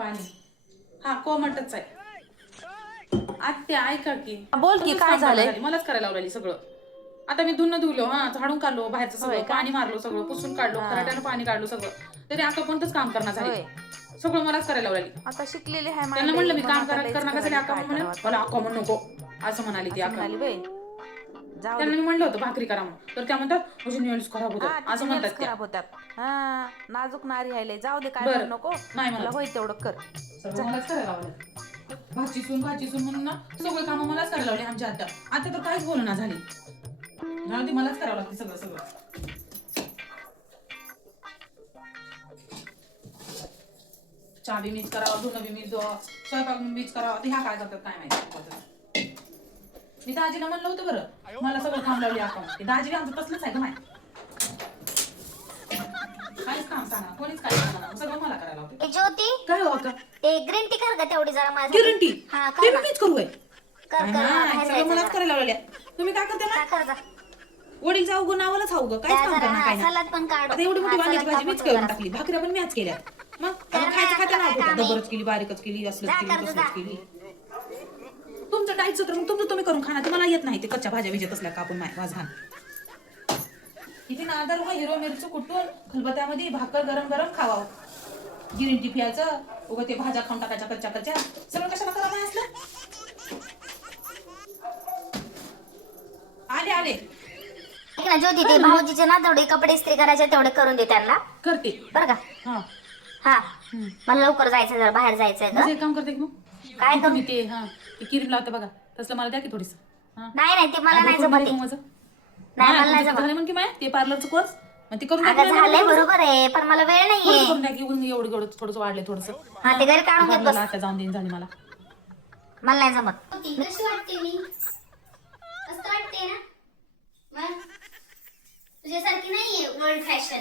पाणी. हा कोमटच आहे. आत्या ऐका की. बोल की काय झालंय. मलाच करायला लावलेली सगळं. आता मी धुणं धुवलो, झाडून काढलो, बाहेरचं सगळं पाणी मारलो, सगळं पुसून काढलो, खराट्यानं पाणी काढलो सगळं. तरी आता कोणतंच काम करणार झाले. सगळं मलाच करायला लावलेली. आता शिकलेली आहे. त्यांना म्हणलं मी काम करणार कसं आका म्हणून मला आका म्हणू नको असं म्हणाली ती आका. त्यांना मी म्हणलं होतं भाकरी करा म्हणून, तर त्या म्हणतात म्हणजे नेल्स खराब होतात असं म्हणतात. खराब होतात. हा नाजूक नारी आहे. जाऊ दे काय नको. नाही मला होईल तेवढं कर. मलाच करायला लावलं. भाजी सून म्हणून ना सगळं काम मलाच करायला लावले आमच्या आता. आता तर काहीच बोलना झाली. ती मलाच करावं लागते सगळं. चहा बी मीच करावं, धुणं बी मीच, स्वयंपाक मीच करावं. आता ह्या काय करतात काय माहिती. मी दाजीला म्हणलं होतं बरं मला सगळं काम लावली आपण. दाजी आमचं तसलंच आहे का माहिती. काहीच काम सांगा कोणीच काही सांगा सगळं मला करायला होतं. ज्योती काय होतं ते ग्रीन टी कर का तेवढी जरा माझ्या. ग्रीन टी ते मीच करू आहे. कर मलाच करायला लावल्या. तुम्ही काय करते ना कर जा. वडील जाऊ गो नावालाच खाऊ ग काहीच काम करणार काय सलाद पण काढ. आता एवढी मोठी वांग्याची भाजी मीच करून टाकली. भाकऱ्या पण मीच केल्या. मग खायचं खात्या ना डबरच केली, बारीकच केली, असलंच केली, तसलंच केली. तुमचं डाईटचं तर मग तुमचं तुम्ही करून खाणार. तुम्हाला येत नाही ते कच्च्या भाज्या विजत असल्या कापून वाज घाण. किती नादार हो. हिरवा मिरची कुटून खलबत्यामध्ये भाकर गरम गरम खावावं. ग्रीन टी प्यायचं उगा ते भाज्या खाऊन टाकायच्या कच्च्या सगळं कशाला करावं नाही असलं. आले ना ज्योती ते भाऊजीचे ना तेवढे कपडे इस्त्री करायचे तेवढे करून दे त्यांना. करते बरं का. हा मला लवकर जायचं जरा बाहेर जायचंय का. काम करते की मग काय तुम्ही ते ते क्रीम लावते बघा तसलं मला द्या की थोडीस. नाही ते मला नाही जमत. नाही मला नाही जमत. झालं की ते पार्लरचं कोर्स मग ते करून झालंय बरोबर आहे पण मला वेळ नाहीये. करून द्या की एवढं थोडंसं वाढलंय थोडंसं. हा ते घरी काढून घेत बस. आता जाऊन देईन झाली मला नाही जमत. कशी वाटते मी मस्त वाटते ना. मग तुझ्यासारखी नाहीये ओल्ड फॅशन.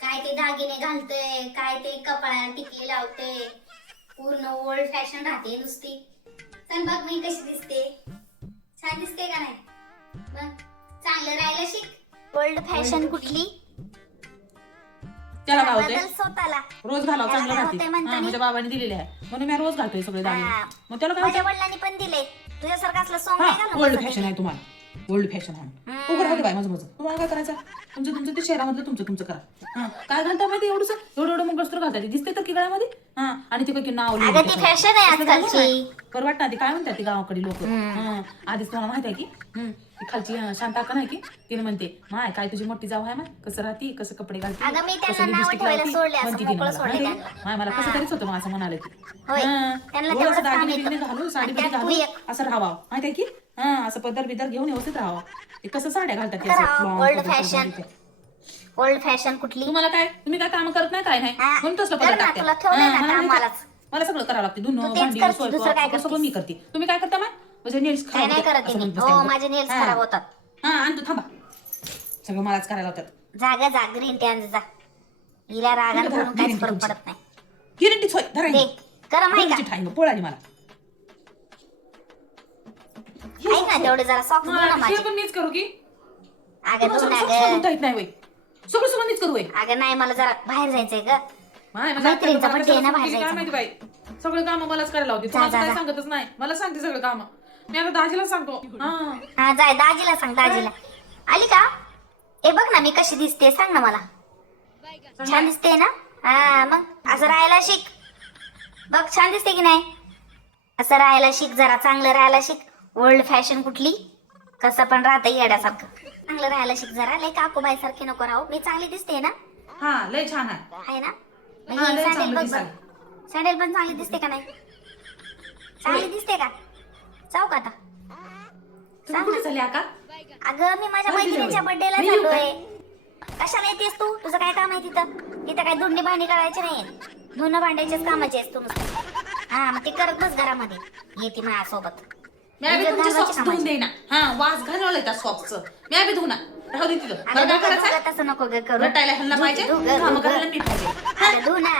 काय ते दागिने घालते, काय ते कपाळाला टिकली लावते, पूर्ण ओल्ड फॅशन राहते नुसती. चल बघ मी कशी दिसते. छान दिसते का नाही. मग चांगलं राहायला शिक. ओल्ड फॅशन कुठली त्याला घालते स्वतःला रोज घालावं चांगलं राहते. माझ्या बाबांनी दिलेले आहे म्हणून मी रोज घालतोय सगळे दागिने. मग त्याला माझ्या वडिलांनी पण दिले. तुझ्यासारखं असलं सॉंग नाही घालू. ओल्ड फॅशन आहे तुम्हाला. ओल्ड फॅशन म्हणून उभं राहते बाय माझं तुम्हाला काय करायचं. तुमचं ते शहरामधलं तुमचं करा. काय घालता माहिती एवढं मंगळसूत्र घालतात दिसते तर की गळ्यामध्ये. आणि ते काही नाव फॅशन आहे आजकालची. बरं वाटतं ते काय म्हणतात ते गावाकडे लोक. आधीच तुम्हाला माहित आहे की खालची शांता का नाही की तिने म्हणते माय काय तुझी मोठी जाऊ आहे माय कसं राहती कसं कपडे घालते माय मला कसं तरीच होतं असं म्हणाले की दागिने बिगिने घालून साडी बिडी घालून असं राहावं माहिती आहे की. असं पदर बिदर घेऊन व्यवस्थित राहावं. ते कसं साड्या घालतात ओल्ड फॅशन. ओल्ड फॅशन कुठली. तुम्हाला काय तुम्ही काय काम करत नाही काय नाही म्हणून तसलं पदर टाकते. मला सगळं करावं लागते. धुणं भांडी स्वयंपाक सगळं मी करते. तुम्ही काय करता माय म्हणजे नेल्स नाही करत मी. माझे नेल्स खराब होतात. आणतो थांबा सगळं मलाच करायला होतात. जागा जा ग्रीन टी आण जा. हिला रागात करून काहीच फरक पडत नाही. गिरंटीच होय धरायची गरम आहे का पोळाली मला. ऐक ना तेवढे जरा सॉफ्ट बनव माझे. पण मीच करू की अगं दोन नाही वय सगळं मीच करू वय. अगं नाही मला जरा बाहेर जायचंय ग. मैत्रिणीचा बर्थडे आहे ना बाहेर काय माहिती बाई सगळे काम मलाच करायला होते. तुम्हाला काय सांगतच नाही मला सांगते सगळं काम. मी आता दाजीला सांगतो. हा जाय दाजीला सांग. दाजीला आली का. ए बघ ना मी कशी दिसते सांग ना मला. छान दिसते ना. मग असं राहायला शिक. बघ छान दिसते की नाही. असं राहायला शिक जरा चांगलं राहायला शिक. ओल्ड फॅशन कुठली कसं पण राहतं येड्यासारखं. चांगलं राहायला शिक जरा. लय काकूबाई सारखी नको राहू. मी चांगली दिसते ना. हा लय छान आहे ना. सॅंडल बघ सॅंडल पण चांगली दिसते का नाही. चांगली दिसते का. जाऊ का आता. अगं मी माझ्या मैत्रिणीच्या बर्थडेला चाललोय. कशाला येतेस तू. तुझं काय काम आहे तिथं काय धुंडी भांडी करायची नाही. धुणं भांडायच्याच कामाची आहेस तू नुसतं. मग ते करत बस घरामध्ये. येते माझ्यासोबत. वास घालवलाय त्या सॉक्सचं. मी आम्ही धुना राहू दे तिथं. तसं नको ग करू. रटायला ह्यांना पाहिजे धु ना.